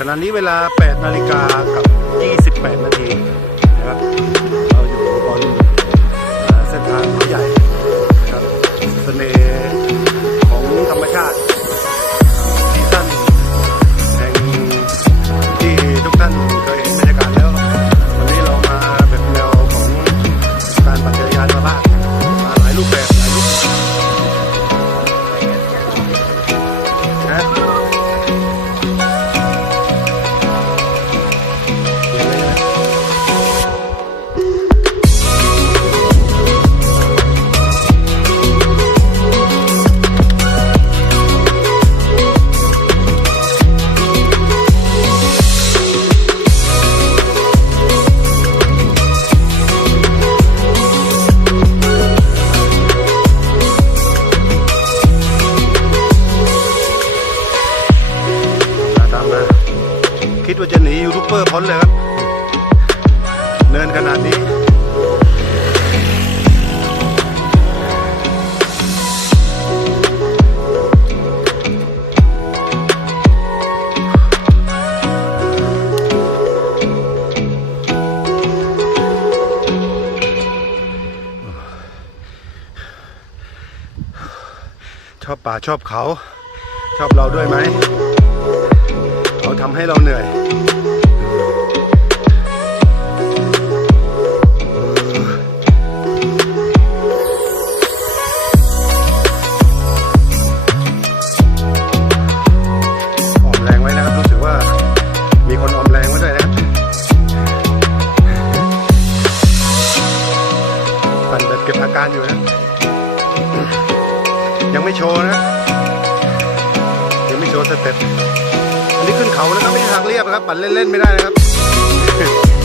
ขณะนี้เวลา 8 นาฬิกากับ 28 นาทีนะครับ เราอยู่บนเส้นทางเขาใหญ่นะครับเสน่ห์ คิดว่าจะหนียูทูบเบอร์พ้นเลยครับ เนินขนาดนี้ชอบป่าชอบเขา ชอบเราด้วยไหม เขาทำให้เราเหนื่อย ออมแรงไว้นะครับ รู้สึกว่ามีคนออมแรงไว้ด้วยนะครับปั่นแบบเก็บอาการอยู่นะ ยังไม่โชว์นะ ยังไม่โชว์สเต็ป นี่ขึ้นเขานะครับไม่ใช่ทางเรียบนะครับ ปั่นเล่นๆไม่ได้นะครับ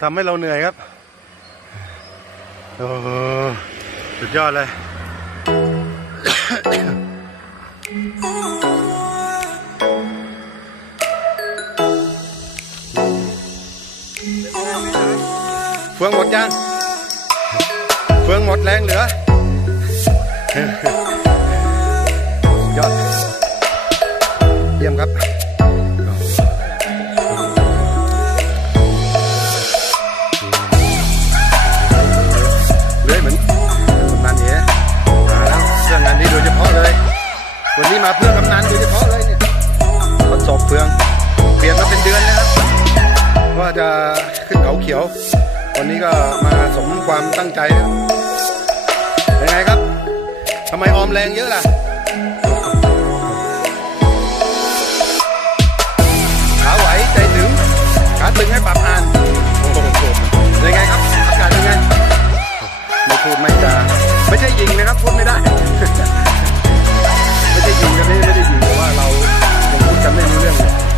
ทำให้เราเหนื่อยครับ โอ้โหสุดยอดเลย เฟืองหมดยัง เฟืองหมดแรงเหลือ มาเพื่อกำนันโดยเฉพาะเลยเนี่ยทดสอบเฟือง เปลี่ยนมาเป็นเดือนนะครับ ว่าจะขึ้นเขาเขียว วันนี้ก็มาสมความตั้งใจนะครับเป็นไงครับทำไมออมแรงเยอะล่ะขาไหวใจถึงขาตึงให้ปรับอ่านโอ้โหเป็นไงครับอากาศเป็นไงไม่พูดไม่จาไม่ใช่ยิงนะครับพูดไม่ได้ ไม่ได้ยินกันไม่ได้ยินงแต่ว่าเรายังพูดกันไม่รู้เรื่องเลย